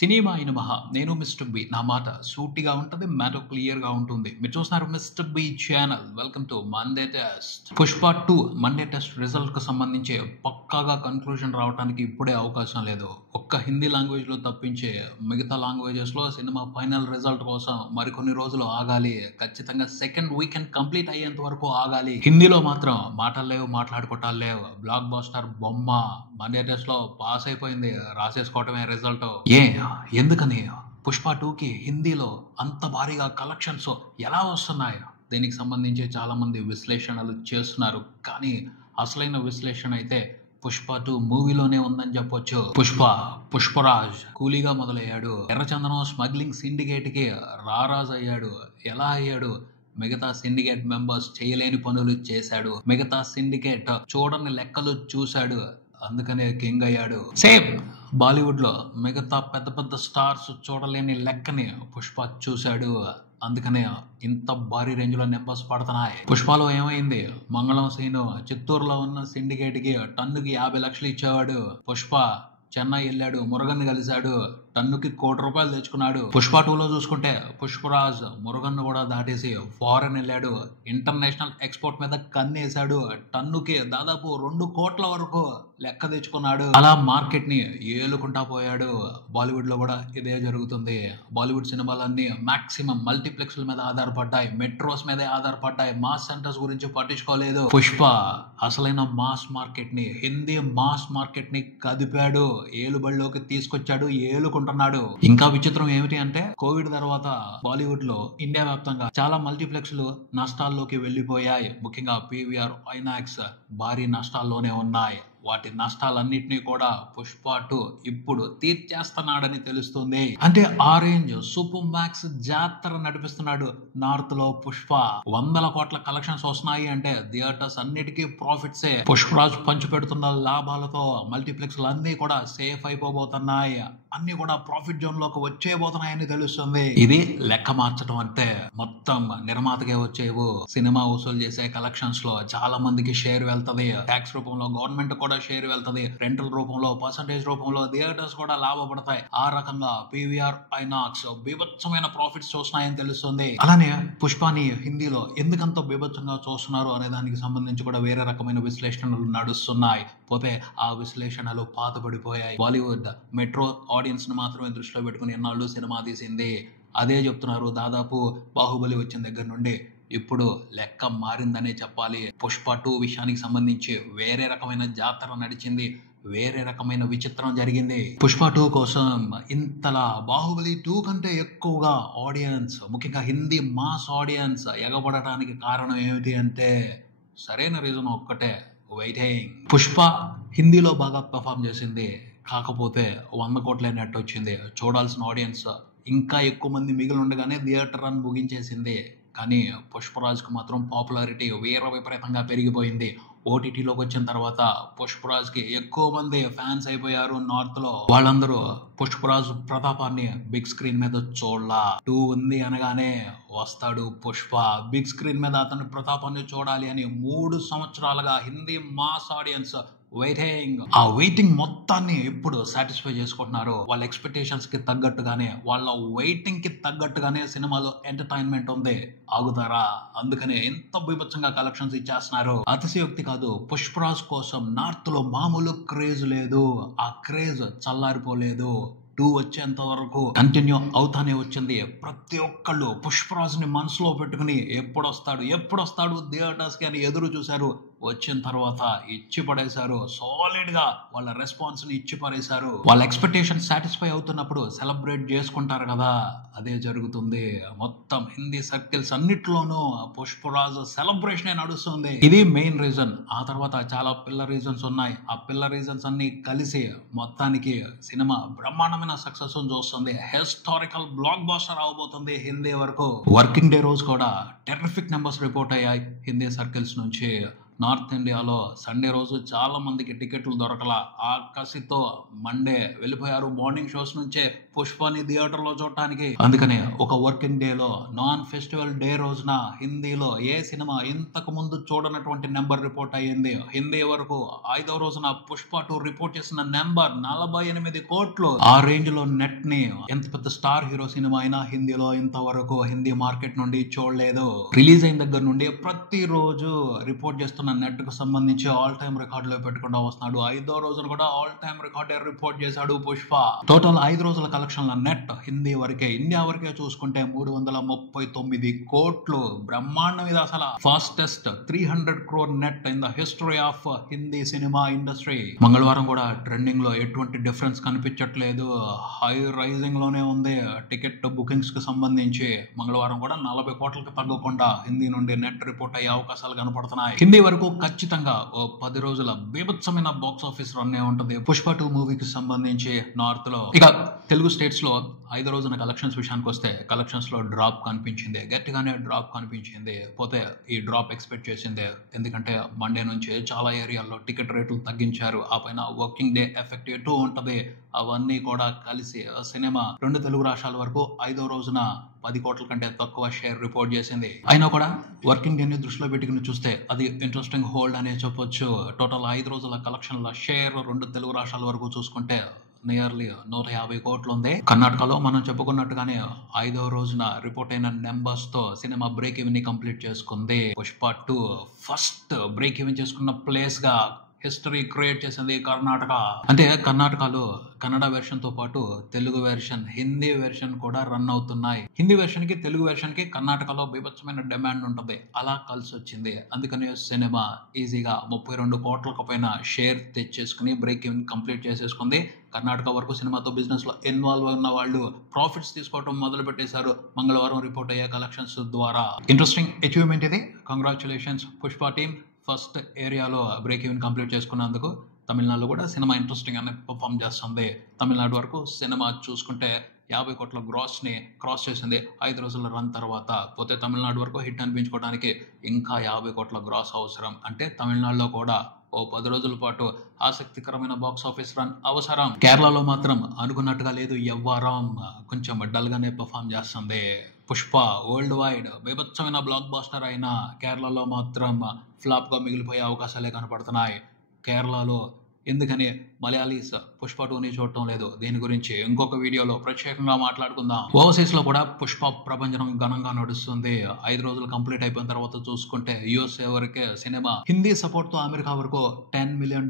Cinema అయిన మహా నేను మిస్టర్ బి. నా మాట సూటిగా ఉంటది. మ్యాటర్ క్లియర్ గా ఉంటుంది. మీరు చూస్తున్నారు mister B channel. Welcome to Monday test. Pushpa 2 Monday test result కు సంబంధించి పక్కాగా కన్క్లూజన్ రావడానికి ఇప్పుడే అవకాశం లేదు. ఒక్క హిందీ లాంగ్వేజ్ లో తప్పించే మిగతా లాంగ్వేజెస్ లో సినిమా ఫైనల్ రిజల్ట్ కోసం మరికొన్ని రోజులు ఆగాలి. ఖచ్చితంగా సెకండ్ వీకెండ్ కంప్లీట్ అయ్యేంత వరకు ఆగాలి. హిందీలో మాత్రం మాటలు లేవు, మాట్లాడుకోవటాలు లేవు. బ్లాక్ బస్టర్ బొమ్మ మండే టెస్ట్ లో పాస్ అయిపోయింది. రాసేసుకోవటమే రిజల్ట్. ఎందుకని పుష్ప 2కి హిందీలో అంత భారీగా కలెక్షన్స్ ఎలా వస్తున్నాయి? దీనికి సంబంధించి చాలా మంది విశ్లేషణలు చేస్తున్నారు. కానీ అసలైన విశ్లేషణ అయితే పుష్ప 2 మూవీలోనే ఉందని చెప్పొచ్చు. పుష్పరాజ్ కూలీగా మొదలయ్యాడు. ఎర్రచందనం స్మగ్లింగ్ సిండికేట్ కి రారాజు అయ్యాడు. ఎలా అయ్యాడు? మిగతా సిండికేట్ మెంబర్స్ చేయలేని పనులు చేశాడు. మిగతా సిండికేట్ చూడని లెక్కలు చూశాడు. అందుకనే కింగ్ అయ్యాడు. సేమ్ బాలీవుడ్ లో మిగతా పెద్ద పెద్ద స్టార్స్ చూడలేని లెక్కని పుష్ప చూశాడు. అందుకనే ఇంత భారీ రేంజ్ లో నెంబర్స్ పడుతున్నాయి. పుష్పలో ఏమైంది? మంగళం సీను చిత్తూరులో ఉన్న సిండికేట్ కి టన్నుకి 50 లక్షలు ఇచ్చేవాడు. పుష్ప చెన్నై వెళ్ళాడు, మురుగన్ కలిశాడు, టన్నుకి ₹1,00,00,000 తెచ్చుకున్నాడు. పుష్ప 2లో చూసుకుంటే పుష్పరాజ్ మురుగన్ కూడా దాటేసి ఫారెన్ వెళ్ళాడు. ఇంటర్నేషనల్ ఎక్స్పోర్ట్ మీద కన్నేశాడు. టన్నుకి దాదాపు 2 కోట్ల వరకు లెక్క తెచ్చుకున్నాడు. అలా మార్కెట్ ని ఏలుకుంటా పోయాడు. బాలీవుడ్ లో కూడా ఇదే జరుగుతుంది. బాలీవుడ్ సినిమాలన్నీ మాక్సిమం మల్టీప్లెక్స్ల మీద ఆధారపడ్డాయి, మెట్రోస్ మీదే ఆధారపడ్డాయి. మాస్ సెంటర్స్ గురించి పట్టించుకోలేదు. పుష్ప అసలైన మాస్ మార్కెట్ ని, హిందీ మాస్ మార్కెట్ ని కదిపాడు. ఏలుబడిలోకి తీసుకొచ్చాడు, ఏలుకుంటున్నాడు. ఇంకా విచిత్రం ఏమిటి అంటే కోవిడ్ తర్వాత బాలీవుడ్ లో ఇండియా వ్యాప్తంగా చాలా మల్టీప్లెక్స్లు నష్టాల్లోకి వెళ్లిపోయాయి. ముఖ్యంగా పీవీఆర్, ఐనాక్స్ భారీ నష్టాల్లోనే ఉన్నాయి. వాటి నష్టాలన్నింటినీ కూడా పుష్ప 2 ఇప్పుడు తీర్చేస్తున్నాడని తెలుస్తుంది. అంటే ఆరెంజ్ సూపర్ మ్యాక్స్ జాతర నడిపిస్తున్నాడు నార్త్ లో పుష్ప. 100 కోట్ల కలెక్షన్స్ వస్తున్నాయి అంటే థియేటర్స్ అన్నిటికీ ప్రాఫిట్సే. పుష్పరాజ్ పంచి పెడుతున్న లాభాలతో మల్టీప్లెక్స్ అన్ని కూడా సేఫ్ అయిపోబోతున్నాయి. అన్ని కూడా ప్రాఫిట్ జోన్ లోకి వచ్చేయబోతున్నాయని తెలుస్తుంది. ఇది లెక్క మార్చడం అంటే మొత్తం నిర్మాతకే వచ్చేవు. సినిమా వసూలు చేసే కలెక్షన్స్ లో చాలా మందికి షేర్ వెళ్తది. ట్యాక్స్ రూపంలో గవర్నమెంట్ కూడా షేర్ వెళ్తది. రెంటల్ రూపంలో, పర్సంటేజ్ రూపంలో థియేటర్స్ కూడా లాభపడతాయి. ఆ రకంగా పీవీఆర్, ఐనాక్స్ బీభత్సమైన ప్రాఫిట్స్ చూస్తున్నాయని తెలుస్తుంది. అలానే పుష్పాని హిందీలో ఎందుకంత బీభత్సంగా చూస్తున్నారు అనే దానికి సంబంధించి కూడా వేరే రకమైన విశ్లేషణలు నడుస్తున్నాయి. పోతే ఆ విశ్లేషణలు పాతబడిపోయాయి. బాలీవుడ్ మెట్రో ఆడియన్స్ ను మాత్రమే దృష్టిలో పెట్టుకుని ఎన్నాళ్ళు సినిమా తీసింది. అదే చెప్తున్నారు. దాదాపు బాహుబలి వచ్చిన దగ్గర నుండి ఇప్పుడు లెక్క మారిందనే చెప్పాలి. పుష్ప 2 విషయానికి సంబంధించి వేరే రకమైన జాతర నడిచింది. వేరే రకమైన విచిత్రం జరిగింది. పుష్ప 2 కోసం ఇంతలా బాహుబలి 2 కంటే ఎక్కువగా ఆడియన్స్, ముఖ్యంగా హిందీ మాస్ ఆడియన్స్ ఎగబడటానికి కారణం ఏమిటి అంటే సరైన రీజన్ ఒక్కటే, వెయిటింగ్. పుష్ప హిందీలో బాగా పర్ఫామ్ చేసింది. కాకపోతే 100 కోట్లే నెట్ వచ్చింది. చూడాల్సిన ఆడియన్స్ ఇంకా ఎక్కువ మంది మిగిలి ఉండగానే థియేటర్ రన్ ముగించేసింది. కానీ పుష్పరాజ్ కు మాత్రం పాపులారిటీ విపరీతంగా పెరిగిపోయింది. ఓటీటీలోకి వచ్చిన తర్వాత పుష్పరాజ్ కి ఎక్కువ మంది ఫ్యాన్స్ అయిపోయారు నార్త్ లో. వాళ్ళందరూ పుష్పరాజ్ ప్రతాపాన్ని బిగ్ స్క్రీన్ మీద చూడలా. 2 ఉంది అనగానే వస్తాడు పుష్ప. బిగ్ స్క్రీన్ మీద అతని ప్రతాపాన్ని చూడాలి అని 3 సంవత్సరాలుగా హిందీ మాస్ ఆడియన్స్ వెయిటింగ్. ఆ వెయిటింగ్ మొత్తాన్ని ఇప్పుడు సాటిస్ఫై చేసుకుంటున్నారు. వాళ్ళ ఎక్స్పెక్టేషన్స్ కి తగ్గట్టుగానే, వాళ్ళ వెయిటింగ్ కి తగ్గట్టుగానే సినిమాలో ఎంటర్టైన్మెంట్ ఉంది. ఆగుతారా? అందుకనే ఎంత బీభత్సంగా కలెక్షన్స్ ఇచ్చేస్తున్నారు. అతిశయోక్తి కాదు. పుష్పరాజ్ కోసం నార్త్ లో మామూలు క్రేజ్ లేదు. ఆ క్రేజ్ చల్లారిపోలేదు. 2 వచ్చేంత వరకు కంటిన్యూ అవుతానే వచ్చింది. ప్రతి ఒక్కళ్ళు పుష్పరాజ్ ని మనసులో పెట్టుకుని ఎప్పుడొస్తాడు థియేటర్స్ కి అని ఎదురు చూశారు. వచ్చిన తర్వాత ఇచ్చి పడేశారు. సాలిడ్ గా వాళ్ళ రెస్పాన్స్ ని ఇచ్చి పడేశారు. వాళ్ళ ఎక్స్పెక్టేషన్ సాటిస్ఫై అవుతున్నప్పుడు సెలబ్రేట్ చేసుకుంటారు కదా, అదే జరుగుతుంది. మొత్తం హిందీ సర్కిల్స్ అన్నిట్లోనూ పుష్పరాజ్ సెలబ్రేషన్ నడుస్తుంది. ఇది మెయిన్ రీజన్. ఆ తర్వాత చాలా పిల్లర్ రీజన్స్ ఉన్నాయి. ఆ పిల్లర్ రీజన్స్ అన్ని కలిసి మొత్తానికి సినిమా బ్రహ్మాండమైన సక్సెస్ చూస్తుంది. హిస్టారికల్ బ్లాక్ బస్టర్ అవబోతుంది హిందీ వరకు. వర్కింగ్ డే రోజు కూడా టెర్రిఫిక్ నెంబర్స్ రిపోర్ట్ అయ్యాయి హిందీ సర్కిల్స్ నుంచి. నార్త్ ఇండియాలో సండే రోజు చాలా మందికి టికెట్లు దొరకల. ఆ కసితో మండే వెళ్ళిపోయారు మార్నింగ్ షోస్ నుంచే పుష్పని థియేటర్లో చూడటానికి. అందుకనే ఒక వర్కింగ్ డేలో నాన్ ఫెస్టివల్ డే రోజున హిందీలో ఏ సినిమా ఇంతకు ముందు చూడనటువంటి నెంబర్ రిపోర్ట్ అయ్యింది. హిందీ వరకు 5వ రోజున పుష్ప 2 రిపోర్ట్ చేసిన నెంబర్ 48 కోట్లు. ఆ రేంజ్ లో నెట్ ని ఎంత పెద్ద స్టార్ హీరో సినిమా అయినా హిందీలో ఇంతవరకు హిందీ మార్కెట్ నుండి చూడలేదు. రిలీజ్ అయిన దగ్గర నుండి ప్రతిరోజు రిపోర్ట్ చేస్తున్న నెట్ కు సంబంధించి ఆల్ టైమ్ రికార్డులో పెట్టుకుంటూ వస్తున్నాడు. 5వ రోజున కూడా ఆల్ టైమ్ రికార్డ్ రిపోర్ట్ చేశాడు పుష్ప. టోటల్ 5 రోజుల కలెక్షన్ల నెట్ హిందీ వరకే, ఇండియా వరకే చూసుకుంటే 339 కోట్లు. బ్రహ్మాండం ఇది. అసలు fastest 300 crore net in the history of Hindi cinema industry. మంగళవారం కూడా ట్రెండింగ్ లో ఎటువంటి డిఫరెన్స్ కనిపించట్లేదు, హై రైజింగ్ లోనే ఉంది. టికెట్ బుకింగ్స్ కి సంబంధించి మంగళవారం కూడా 40 కోట్లకు తగ్గకుండా హిందీ నుండి నెట్ రిపోర్ట్ అయ్యే అవకాశాలు కనపడుతున్నాయి. హిందీ వరకు ఖచ్చితంగా ఓ 10 రోజుల బీభత్సమైన బాక్స్ ఆఫీస్ రన్ ఉంటుంది పుష్ప 2 మూవీకి సంబంధించి నార్త్ లో. ఇక తెలుగు స్టేట్స్ లో 5వ రోజున కలెక్షన్స్ విషయానికి వస్తే కలెక్షన్స్ లో డ్రాప్ కనిపించింది, గట్టిగానే డ్రాప్ కనిపించింది. పోతే ఈ డ్రాప్ ఎక్స్పెక్ట్ చేసిందే, ఎందుకంటే మండే నుంచి చాలా ఏరియాల్లో టికెట్ రేట్లు తగ్గించారు. ఆ పైన వర్కింగ్ డే ఎఫెక్ట్ ఎటు ఉంటది, అవన్నీ కూడా కలిసి సినిమా 2 తెలుగు రాష్ట్రాల వరకు 5వ రోజున 10 కోట్ల కంటే తక్కువ షేర్ రిపోర్ట్ చేసింది. అయినా కూడా వర్కింగ్ డేని దృష్టిలో పెట్టుకుని చూస్తే అది ఇంట్రెస్టింగ్ హోల్డ్ అనే చెప్పొచ్చు. టోటల్ 5 రోజుల కలెక్షన్ల షేర్ 2 తెలుగు రాష్ట్రాల వరకు చూసుకుంటే నియర్లీ 150 కోట్లు ఉంది. కర్ణాటకలో మనం చెప్పుకున్నట్టుగానే 5వ రోజున రిపోర్ట్ అయిన నెంబర్స్ తో సినిమా బ్రేక్ ఈవెన్ ని కంప్లీట్ చేసుకుంది. పుష్ప 2 ఫస్ట్ బ్రేక్ ఈవెన్ చేసుకున్న ప్లేస్ గా హిస్టరీ క్రియేట్ చేసింది కర్ణాటక. అంటే కర్ణాటకలో కన్నడ వెర్షన్ తో పాటు తెలుగు వెర్షన్, హిందీ వెర్షన్ కూడా రన్ అవుతున్నాయి. హిందీ వెర్షన్ కి తెలుగు వెర్షన్ కి కర్ణాటకలో బీభత్సమైన డిమాండ్ ఉంటుంది. అలా కలిసి వచ్చింది. అందుకని సినిమా ఈజీగా 32 కోట్లకు పైన షేర్ తెచ్చేసుకుని బ్రేక్ ఈవెన్ కంప్లీట్ చేసేసుకుంది. కర్ణాటక వరకు సినిమాతో బిజినెస్ లో ఇన్వాల్వ్ ఉన్న వాళ్ళు ప్రాఫిట్స్ తీసుకోవడం మొదలు పెట్టేశారు మంగళవారం రిపోర్ట్ అయ్యే కలెక్షన్స్ ద్వారా. ఇంట్రెస్టింగ్ అచీవ్మెంట్ ఇది. Congratulations Pushpa team. ఫస్ట్ ఏరియాలో బ్రేక్ ఈవెన్ కంప్లీట్ చేసుకున్నందుకు. తమిళనాడులో కూడా సినిమా ఇంట్రెస్టింగ్ అని పర్ఫామ్ చేస్తుంది. తమిళనాడు వరకు సినిమా చూసుకుంటే 50 కోట్ల గ్రాస్ ని క్రాస్ చేసింది 5 రోజుల రన్ తర్వాత. పోతే తమిళనాడు వరకు హిట్ అనిపించుకోవడానికి ఇంకా 50 కోట్ల గ్రాస్ అవసరం. అంటే తమిళనాడులో కూడా ఓ 10 రోజుల పాటు ఆసక్తికరమైన బాక్స్ ఆఫీస్ రన్ అవసరం. కేరళలో మాత్రం అనుకున్నట్టుగా లేదు, ఎవ్వరం కొంచెం డల్ గానే పర్ఫామ్ చేస్తుంది. పుష్ప వరల్డ్ వైడ్ బీభత్సమైన బ్లాక్ బాస్టర్ అయిన కేరళలో మాత్రం ఫ్లాప్ గా మిగిలిపోయే అవకాశాలే కనపడుతున్నాయి. కేరళలో ఎందుకని మలయాళీస్ పుష్ప 2ని చూడటం లేదు, దీని గురించి ఇంకొక వీడియోలో ప్రత్యేకంగా మాట్లాడుకుందాం. ఓవర్సీస్ లో కూడా పుష్ప ప్రభంజనం ఘనంగా నడుస్తుంది. 5 రోజులు కంప్లీట్ అయిపోయిన తర్వాత చూసుకుంటే యుఎస్ఏ వరకే సినిమా హిందీ సపోర్ట్ తో అమెరికా వరకు $10 million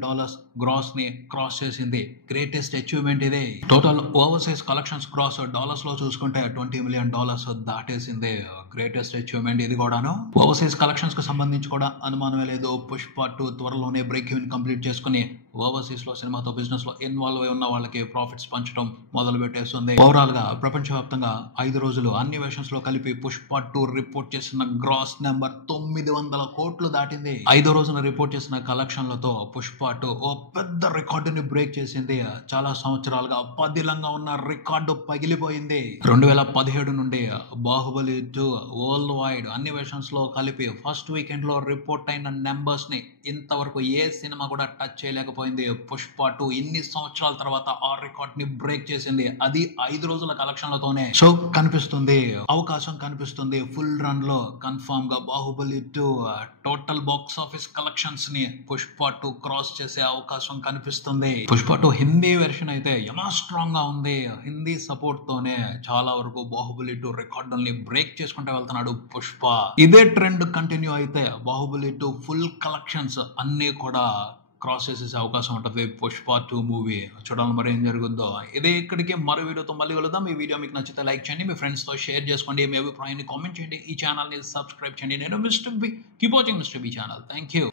గ్రాస్ ని క్రాస్ చేసింది. గ్రేటెస్ట్ అచీవ్మెంట్ ఇదే. Total overseas collections cross dollars లో చూసుకుంటే $20 million దాటేసింది. గ్రేటెస్ట్ అచీవ్మెంట్ ఇది కూడాను. ఓవర్సీస్ కలెక్షన్స్ కు సంబంధించి కూడా అనుమానమే లేదు. పుష్ప 2 త్వరలోనే బ్రేక్ ఈవెన్ కంప్లీట్ చేసుకుని ఓవర్సీస్ లో సినిమాతో బిజినెస్ లో ఇన్వాల్వ్ అయి ఉన్న వాళ్ళకి ప్రాఫిట్స్ పంచడం మొదలు పెట్టేస్తుంది. ఓవరాల్ గా ప్రపంచవ్యాప్తంగా 5 రోజులు అన్ని వెర్షన్స్ లో కలిపి పుష్ప 2 రిపోర్ట్ చేసిన గ్రాస్ నెంబర్ 900 కోట్లు దాటింది. 5వ రోజున రిపోర్ట్ చేసిన కలెక్షన్లతో పుష్ప 2 ఓ పెద్ద రికార్డుని బ్రేక్ చేసింది. చాలా సంవత్సరాలుగా పదిలంగా ఉన్న రికార్డు పగిలిపోయింది. 2017 నుండి బాహుబలి 2 వరల్డ్ వైడ్ అన్ని వెర్షన్స్ లో కలిపి ఫస్ట్ వీకెండ్ లో రిపోర్ట్ అయిన నెంబర్స్ ని ఇంతవరకు ఏ సినిమా కూడా టచ్ చేయలేకపోయింది. పుష్ప 2 ఇన్ని సంవత్సరాల తర్వాత ఆ రికార్డ్ ని బ్రేక్ చేసింది. అది 5 రోజుల కలెక్షన్లతోనే. సో కనిపిస్తుంది, అవకాశం కనిపిస్తుంది. ఫుల్ రన్ లో కన్ఫర్మ్ గా Baahubali 2 total box office collections ని పుష్ప 2 క్రాస్ చేసే అవకాశం కనిపిస్తుంది. పుష్ప 2 హిందీ వెర్షన్ అయితే ఎలా స్ట్రాంగ్ గా ఉంది. హిందీ సపోర్ట్ తోనే చాలా వరకు బాహుబలి 2 రికార్డుల్ని బ్రేక్ చేసుకుంటూ వెళ్తున్నాడు పుష్ప. ఇదే ట్రెండ్ కంటిన్యూ అయితే బాహుబలి 2 ఫుల్ కలెక్షన్స్ అన్ని కూడా క్రాస్ చేసేసే అవకాశం ఉంటుంది. పుష్ప 2 మూవీ చూడాలి మరి ఏం జరుగుద్దో. ఇదే ఇక్కడికి మరో వీడియోతో మళ్ళీ వెళదాం. ఈ వీడియో మీకు నచ్చితే లైక్ చేయండి, మీ ఫ్రెండ్స్ తో షేర్ చేసుకోండి, మీ అభిప్రాయాన్ని కామెంట్ చేయండి, ఈ ఛానల్ ని సబ్స్క్రైబ్ చేయండి. నేను mister B. Keep watching mister B channel. Thank you.